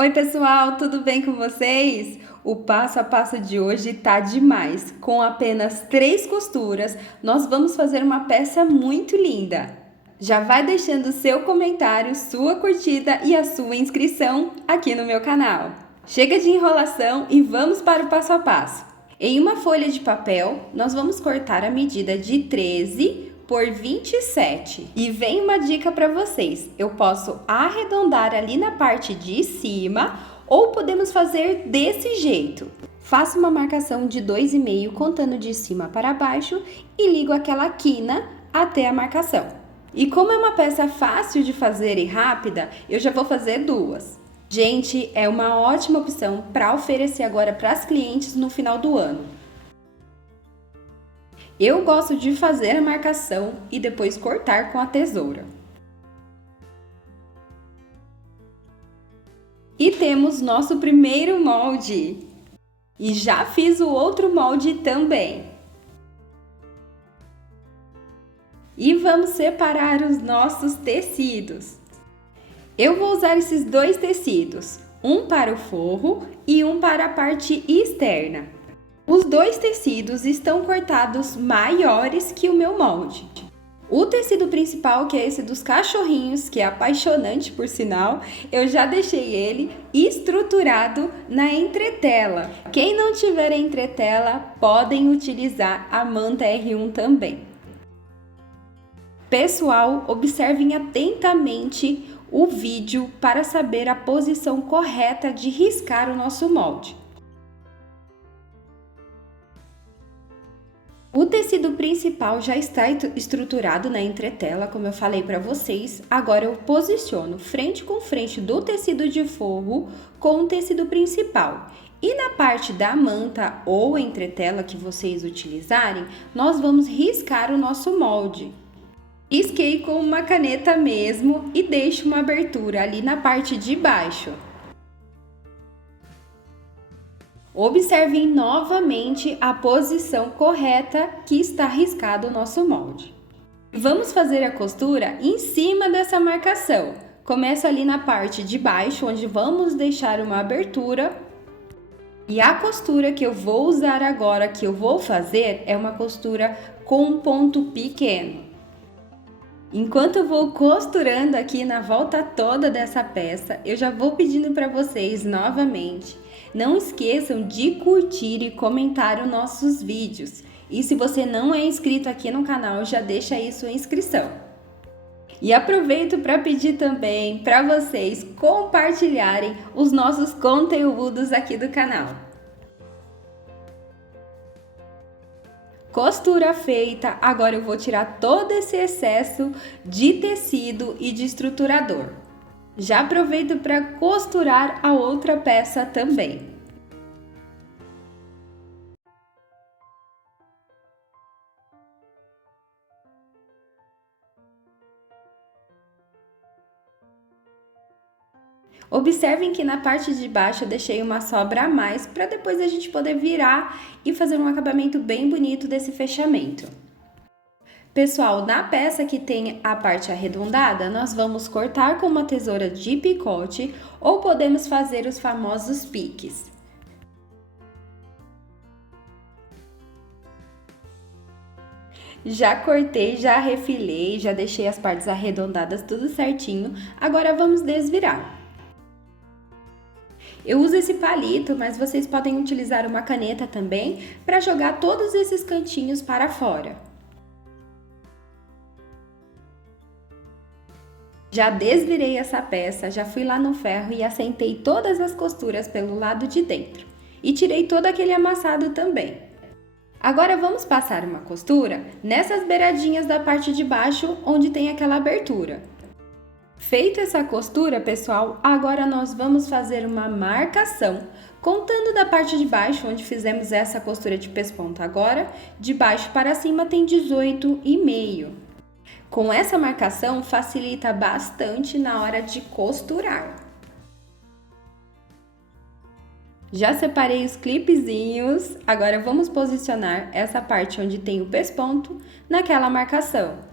Oi, pessoal, tudo bem com vocês? O passo a passo de hoje tá demais. Com apenas 3 costuras, nós vamos fazer uma peça muito linda. Já vai deixando seu comentário, sua curtida e a sua inscrição aqui no meu canal. Chega de enrolação e vamos para o passo a passo. Em uma folha de papel, nós vamos cortar a medida de 13 por 27. E vem uma dica para vocês. Eu posso arredondar ali na parte de cima ou podemos fazer desse jeito. Faço uma marcação de 2,5 contando de cima para baixo e ligo aquela quina até a marcação. E como é uma peça fácil de fazer e rápida, eu já vou fazer duas. Gente, é uma ótima opção para oferecer agora para as clientes no final do ano. Eu gosto de fazer a marcação e depois cortar com a tesoura. E temos nosso primeiro molde. E já fiz o outro molde também. E vamos separar os nossos tecidos. Eu vou usar esses dois tecidos, um para o forro e um para a parte externa. Os dois tecidos estão cortados maiores que o meu molde. O tecido principal, que é esse dos cachorrinhos, que é apaixonante por sinal, eu já deixei ele estruturado na entretela. Quem não tiver entretela, podem utilizar a manta R1 também. Pessoal, observem atentamente o vídeo para saber a posição correta de riscar o nosso molde. O tecido principal já está estruturado na entretela, como eu falei para vocês. Agora eu posiciono frente com frente do tecido de forro com o tecido principal. E na parte da manta ou entretela que vocês utilizarem, nós vamos riscar o nosso molde. Risquei com uma caneta mesmo e deixo uma abertura ali na parte de baixo. Observem novamente a posição correta que está riscado o nosso molde. Vamos fazer a costura em cima dessa marcação. Começo ali na parte de baixo, onde vamos deixar uma abertura. E a costura que eu vou usar agora, que eu vou fazer, é uma costura com um ponto pequeno. Enquanto eu vou costurando aqui na volta toda dessa peça, eu já vou pedindo para vocês novamente, não esqueçam de curtir e comentar os nossos vídeos. E se você não é inscrito aqui no canal, já deixa aí sua inscrição. E aproveito para pedir também para vocês compartilharem os nossos conteúdos aqui do canal. Costura feita, agora eu vou tirar todo esse excesso de tecido e de estruturador. Já aproveito para costurar a outra peça também. Observem que na parte de baixo eu deixei uma sobra a mais para depois a gente poder virar e fazer um acabamento bem bonito desse fechamento. Pessoal, na peça que tem a parte arredondada, nós vamos cortar com uma tesoura de picote ou podemos fazer os famosos piques. Já cortei, já refilei, já deixei as partes arredondadas tudo certinho, agora vamos desvirar. Eu uso esse palito, mas vocês podem utilizar uma caneta também para jogar todos esses cantinhos para fora. Já desvirei essa peça, já fui lá no ferro e assentei todas as costuras pelo lado de dentro. E tirei todo aquele amassado também. Agora vamos passar uma costura nessas beiradinhas da parte de baixo onde tem aquela abertura. Feita essa costura, pessoal, agora nós vamos fazer uma marcação, contando da parte de baixo, onde fizemos essa costura de pesponta agora, de baixo para cima tem 18,5. Com essa marcação, facilita bastante na hora de costurar. Já separei os clipezinhos, agora vamos posicionar essa parte onde tem o pesponto naquela marcação.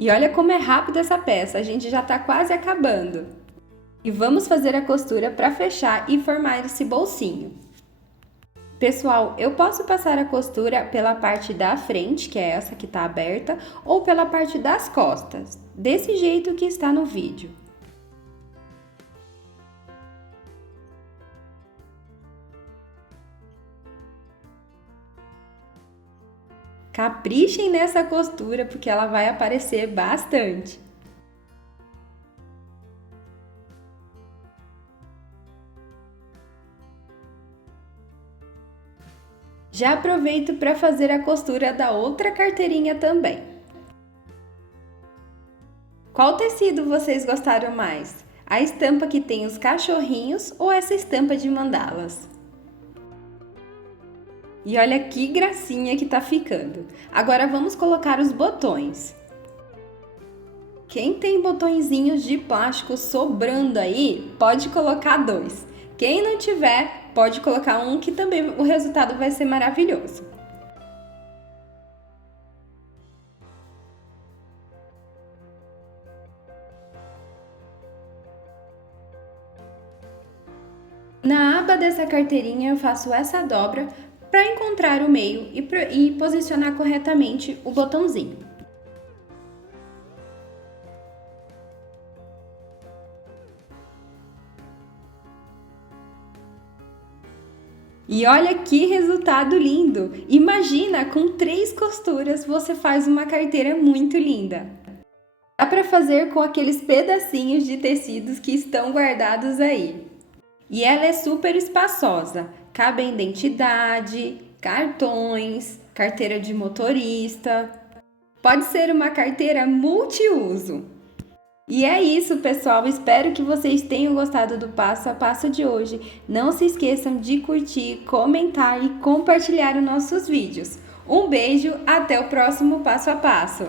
E olha como é rápido essa peça, a gente já tá quase acabando. E vamos fazer a costura para fechar e formar esse bolsinho. Pessoal, eu posso passar a costura pela parte da frente, que é essa que está aberta, ou pela parte das costas, desse jeito que está no vídeo. Caprichem nessa costura porque ela vai aparecer bastante. Já aproveito para fazer a costura da outra carteirinha também. Qual tecido vocês gostaram mais? A estampa que tem os cachorrinhos ou essa estampa de mandalas? E olha que gracinha que tá ficando. Agora vamos colocar os botões. Quem tem botõezinhos de plástico sobrando aí, pode colocar 2. Quem não tiver, pode colocar um que também o resultado vai ser maravilhoso. Na aba dessa carteirinha eu faço essa dobra para encontrar o meio e posicionar corretamente o botãozinho. E olha que resultado lindo! Imagina, com 3 costuras você faz uma carteira muito linda. Dá para fazer com aqueles pedacinhos de tecidos que estão guardados aí. E ela é super espaçosa, cabe identidade, cartões, carteira de motorista. Pode ser uma carteira multiuso. E é isso, pessoal. Espero que vocês tenham gostado do passo a passo de hoje. Não se esqueçam de curtir, comentar e compartilhar os nossos vídeos. Um beijo, até o próximo passo a passo!